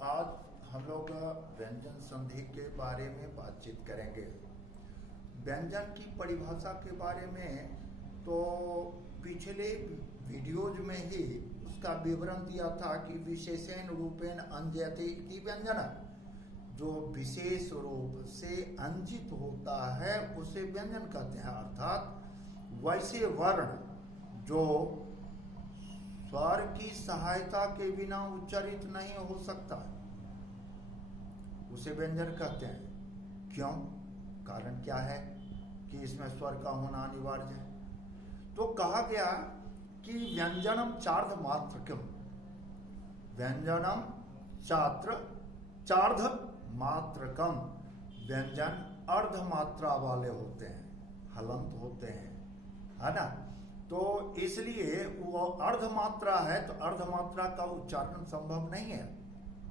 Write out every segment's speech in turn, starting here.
आज हम लोग व्यंजन संधि के बारे में बातचीत करेंगे। व्यंजन की परिभाषा के बारे में तो पिछले वीडियोज में ही उसका विवरण दिया था कि विशेषण रूपेण अंजयते इति व्यंजन, जो विशेष रूप से अंजित होता है उसे व्यंजन कहते हैं। अर्थात वैसे वर्ण जो स्वर की सहायता के बिना उच्चारित नहीं हो सकता उसे व्यंजन कहते हैं। क्यों? कारण क्या है कि इसमें स्वर का होना अनिवार्य है। तो कहा गया कि व्यंजनम चार्ध मात्रकम, व्यंजनम चार्ध मात्रकम, व्यंजन अर्ध मात्रा वाले होते हैं, हलंत होते हैं, है ना। तो इसलिए वो अर्ध मात्रा है तो अर्ध मात्रा का उच्चारण संभव नहीं है।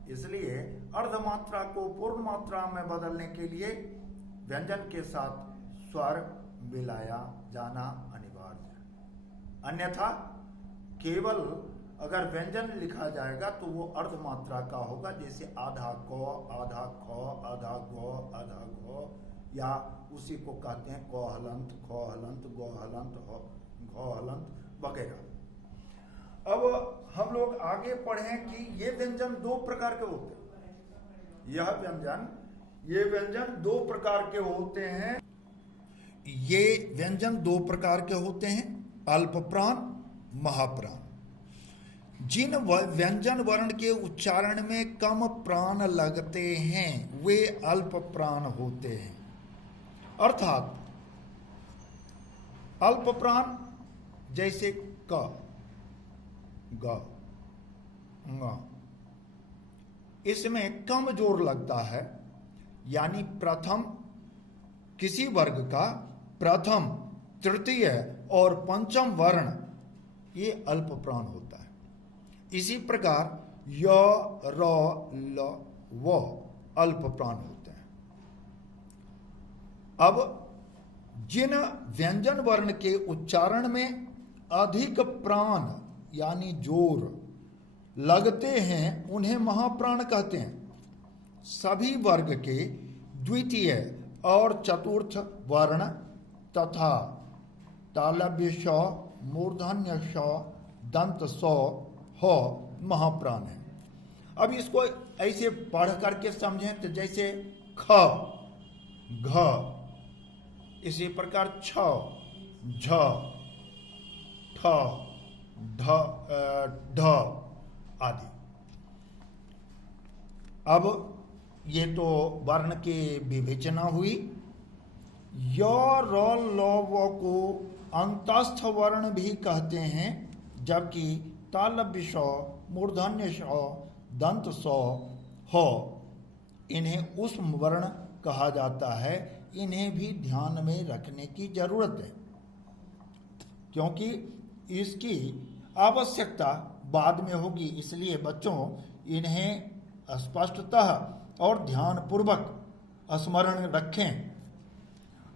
इसलिए अर्ध मात्रा को पूर्ण मात्रा में बदलने के लिए व्यंजन के साथ स्वर मिलाया जाना अनिवार्य है। अन्यथा केवल अगर व्यंजन लिखा जाएगा तो वो अर्ध मात्रा का होगा, जैसे आधा क, आधा ख, आधा ग, आधा घ, या उसी को कहते हैं क हलंत, ख हलंत, ग हलंत, घ हलंत वगैरह। अब हम लोग आगे पढ़ें कि ये व्यंजन दो प्रकार के होते हैं। ये व्यंजन दो प्रकार के होते हैं। ये व्यंजन दो प्रकार के होते हैं, अल्प प्राण, महाप्राण। जिन व्यंजन वर्ण के उच्चारण में कम प्राण लगते हैं वे अल्प प्राण होते हैं। अर्थात अल्प प्राण जैसे क, ग, ङ, इसमें कम जोर लगता है, यानी प्रथम किसी वर्ग का प्रथम, तृतीय और पंचम वर्ण ये अल्प प्राण होता है। इसी प्रकार य, र, ल, व अल्प प्राण होते हैं। अब जिन व्यंजन वर्ण के उच्चारण में अधिक प्राण यानी जोर लगते हैं उन्हें महाप्राण कहते हैं। सभी वर्ग के द्वितीय और चतुर्थ वर्ण तथा तालव्य श, मूर्धन्य श, दंत स, ह महाप्राण है। अब इसको ऐसे पढ़ करके समझें तो जैसे ख, घ, इसी प्रकार छ, झ, ठ, ढ आदि। अब ये तो वर्ण की विवेचना हुई। य, र, ल, व को अंतस्थ वर्ण भी कहते हैं, जबकि तालव्य श, मूर्धन्य श, दंत स, ह इन्हें उष्म वर्ण कहा जाता है। इन्हें भी ध्यान में रखने की जरूरत है, क्योंकि इसकी आवश्यकता बाद में होगी। इसलिए बच्चों इन्हें स्पष्टतः और ध्यानपूर्वक स्मरण रखें।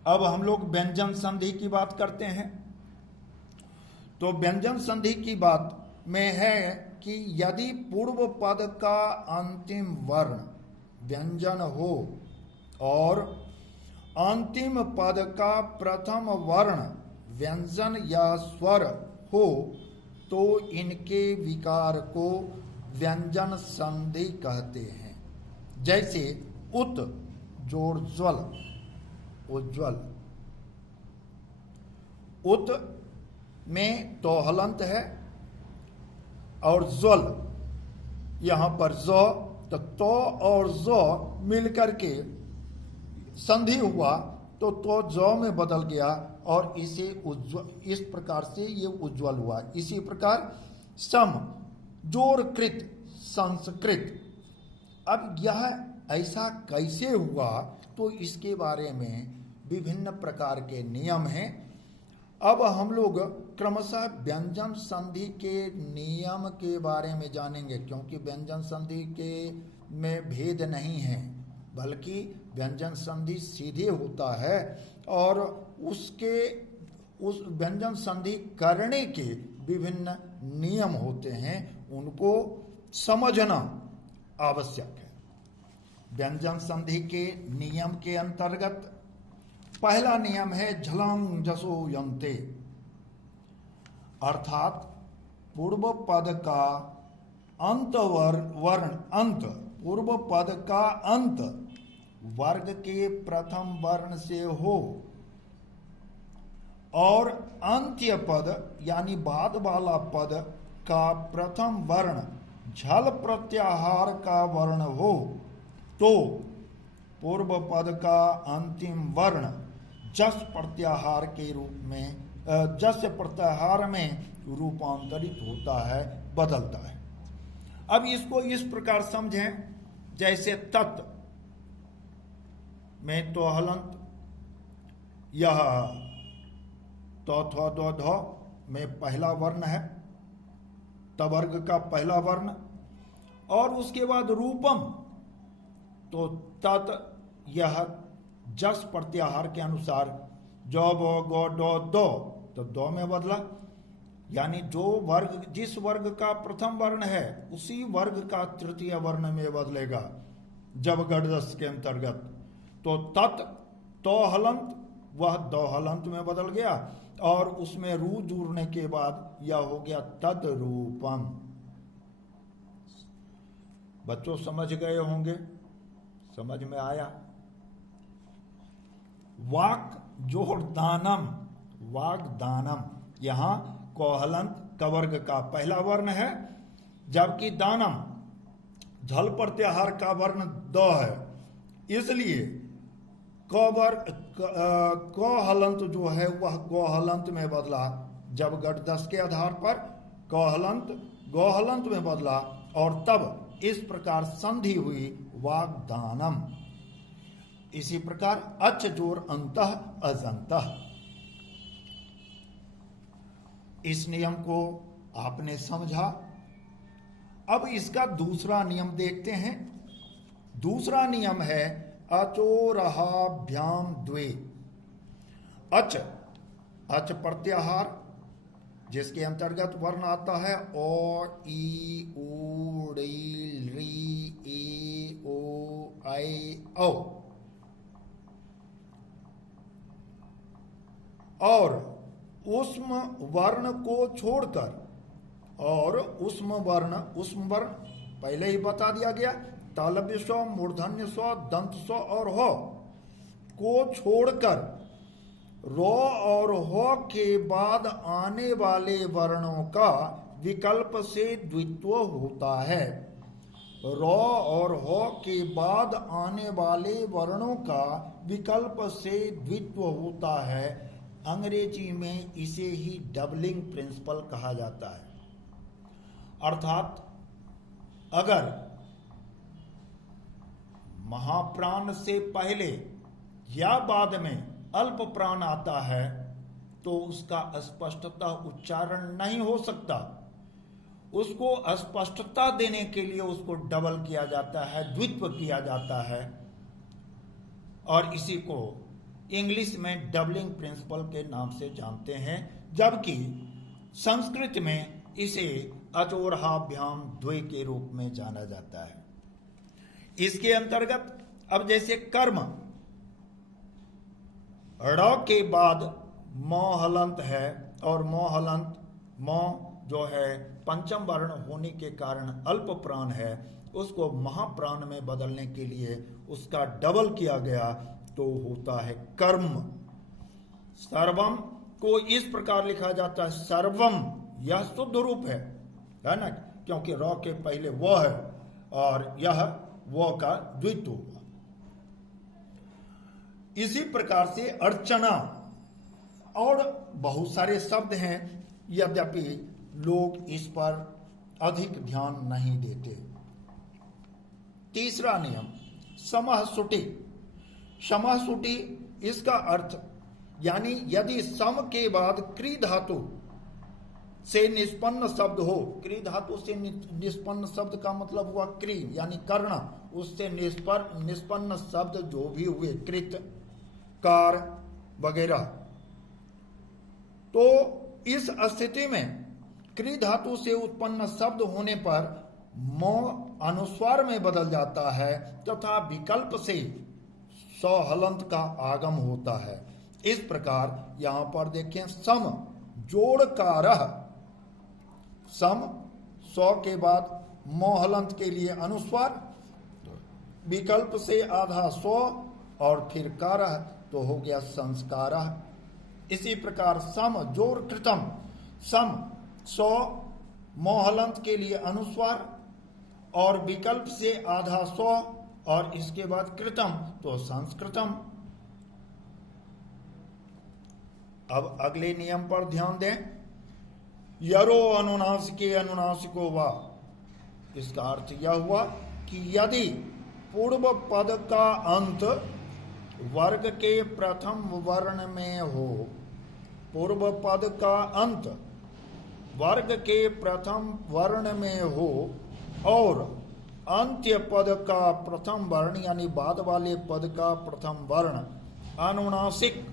अब हम लोग व्यंजन संधि की बात करते हैं। तो व्यंजन संधि की बात में है कि यदि पूर्व पद का अंतिम वर्ण व्यंजन हो और अंतिम पद का प्रथम वर्ण व्यंजन या स्वर हो तो इनके विकार को व्यंजन संधि कहते हैं। जैसे उत जोड़ ज्वल, उज्ज्वल, उत में तो हलंत है और ज्वल यहां पर ज, तो और ज मिलकर के संधि हुआ तो ज में बदल गया और इसे उज्ज्वल, इस प्रकार से ये उज्ज्वल हुआ। इसी प्रकार सम जोरकृत संस्कृत। अब यह ऐसा कैसे हुआ तो इसके बारे में विभिन्न प्रकार के नियम हैं। अब हम लोग क्रमशः व्यंजन संधि के नियम के बारे में जानेंगे, क्योंकि व्यंजन संधि के में भेद नहीं है, बल्कि व्यंजन संधि सीधे होता है और उस व्यंजन संधि करने के विभिन्न नियम होते हैं, उनको समझना आवश्यक है। व्यंजन संधि के नियम के अंतर्गत पहला नियम है झलंग जसो यंते, अर्थात पूर्व पद का अंत पूर्व पद का अंत वर्ग के प्रथम वर्ण से हो और अंत्य पद यानी बाद वाला पद का प्रथम वर्ण झल प्रत्याहार का वर्ण हो तो पूर्व पद का अंतिम वर्ण जस प्रत्याहार के रूप में जस प्रत्याहार में रूपांतरित होता है, बदलता है। अब इसको इस प्रकार समझें, जैसे तत् में तो हलंत, यह तो थो दो धो में पहला वर्ण है, तवर्ग का पहला वर्ण, और उसके बाद रूपम तो तत्, यह जस प्रत्याहार के अनुसार जो बो गो डो दो तो दो में बदला, यानी जो वर्ग जिस वर्ग का प्रथम वर्ण है उसी वर्ग का तृतीय वर्ण में बदलेगा जब गढ़दस के अंतर्गत। तो तत् तो हलंत वह दो हलंत में बदल गया और उसमें रू जुड़ने के बाद यह हो गया तद रूपम। बच्चों समझ गए होंगे, समझ में आया। वाक जोड़ दानम, वाक दानम, यहां कोहलंत कवर्ग का पहला वर्ण है, जबकि दानम झल प्रत्याहार का वर्ण द है, इसलिए कोहलंत जो है वह गोहलंत में बदला। जब गढ़दस के आधार पर कोहलंत गोहलंत में बदला और तब इस प्रकार संधि हुई वाग्दानम। इसी प्रकार अच जोर अंतः अजंतः, इस नियम को आपने समझा। अब इसका दूसरा नियम देखते हैं। दूसरा नियम है अचोरहाभ्याम द्वे। अच, अच प्रत्याहार जिसके अंतर्गत वर्ण आता है ओ, ई, उ, री, ए, ओ, आई, औ, और उस्म वर्ण को छोड़कर, और उस्म वर्ण पहले ही बता दिया गया, तालव्य स्व, मूर्धन्य स्व, दंत स्व और हो को छोड़कर रो और हो के बाद आने वाले वर्णों का विकल्प से द्वित्व होता है। रो और हो के बाद आने वाले वर्णों का विकल्प से द्वित्व होता है। अंग्रेजी में इसे ही डबलिंग प्रिंसिपल कहा जाता है। अर्थात अगर महाप्राण से पहले या बाद में अल्प प्राण आता है तो उसका स्पष्टतः उच्चारण नहीं हो सकता। उसको स्पष्टता देने के लिए उसको डबल किया जाता है, द्वित्व किया जाता है, और इसी को इंग्लिश में डबलिंग प्रिंसिपल के नाम से जानते हैं, जबकि संस्कृत में इसे अचोरहाभ्याम द्वे के रूप में जाना जाता है। इसके अंतर्गत अब जैसे कर्म, ड़ के बाद मौ हलंत है और मौ हलंत मौ जो है पंचम वर्ण होने के कारण अल्प प्राण है, उसको महाप्राण में बदलने के लिए उसका डबल किया गया तो होता है कर्म। सर्वम को इस प्रकार लिखा जाता है सर्वम, यह शुद्ध रूप है ना, क्योंकि र के पहले वो है और यह वो का द्वित्व हुआ। इसी प्रकार से अर्चना और बहुत सारे शब्द हैं, यद्यपि लोग इस पर अधिक ध्यान नहीं देते। तीसरा नियम समः सुटी। समः सुटी, इसका अर्थ यानी यदि सम के बाद क्री धातु से निष्पन्न शब्द हो, क्री धातु से निष्पन्न शब्द का मतलब हुआ क्री यानी कर्ण, उससे निष्पन्न शब्द जो भी हुए कृत, कार वगैरह, तो इस स्थिति में क्री धातु से उत्पन्न शब्द होने पर मो अनुस्वार में बदल जाता है तथा विकल्प से सौ हलंत का आगम होता है। इस प्रकार यहां पर देखें, सम जोड़ कारह, सम सौ के बाद मोहलंत के लिए अनुस्वार, विकल्प से आधा सौ और फिर कारह तो हो गया संस्कारः। इसी प्रकार सम जोड़ कृतम, सम सौ मोहलंत के लिए अनुस्वार और विकल्प से आधा सौ और इसके बाद कृतम तो संस्कृतम। अब अगले नियम पर ध्यान दें। यरो अनुनासिके अनुनासिको वा, इसका अर्थ यह हुआ कि यदि पूर्व पद का अंत वर्ग के प्रथम वर्ण में हो, पूर्व पद का अंत वर्ग के प्रथम वर्ण में हो और अंत्य पद का प्रथम वर्ण यानी बाद वाले पद का प्रथम वर्ण अनुनासिक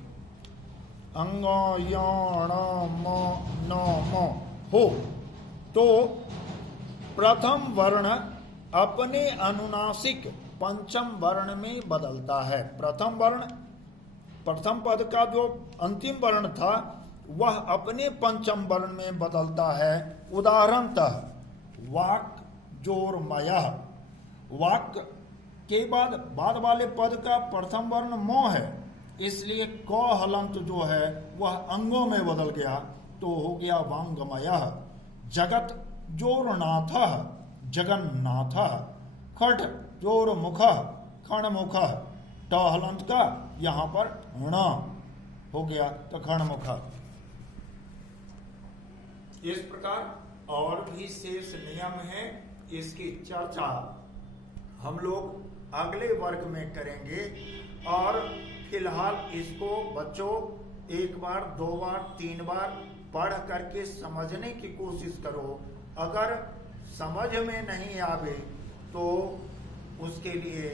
अंग याण म न म हो, तो प्रथम वर्ण अपने अनुनासिक पंचम वर्ण में बदलता है। प्रथम वर्ण, प्रथम पद का जो अंतिम वर्ण था वह अपने पंचम वर्ण में बदलता है। उदाहरणतः वाक जोरमयः, वाक के बाद वाले पद का प्रथम वर्ण मो है, इसलिए क हलंत जो है वह अंगों में बदल गया तो हो गया वांगमयः। जगत जोरनाथः, जगन्नाथः। खट जोरमुखः, खणमुखः। ट हलंत का यहां पर ण हो गया तो खणमुखः। इस प्रकार और भी शेष नियम है, इसकी चर्चा हम लोग अगले वर्ग में करेंगे। और फिलहाल इसको बच्चों एक बार, दो बार, तीन बार पढ़ करके समझने की कोशिश करो। अगर समझ में नहीं आवे तो उसके लिए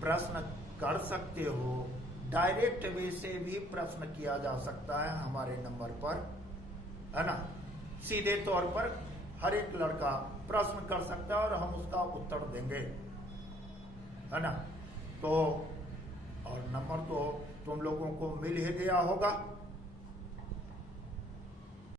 प्रश्न कर सकते हो। डायरेक्ट वे से भी प्रश्न किया जा सकता है हमारे नंबर पर, है ना। सीधे तौर पर हर एक लड़का प्रश्न कर सकता है और हम उसका उत्तर देंगे, है ना। तो और नंबर तो तुम लोगों को मिल ही गया होगा।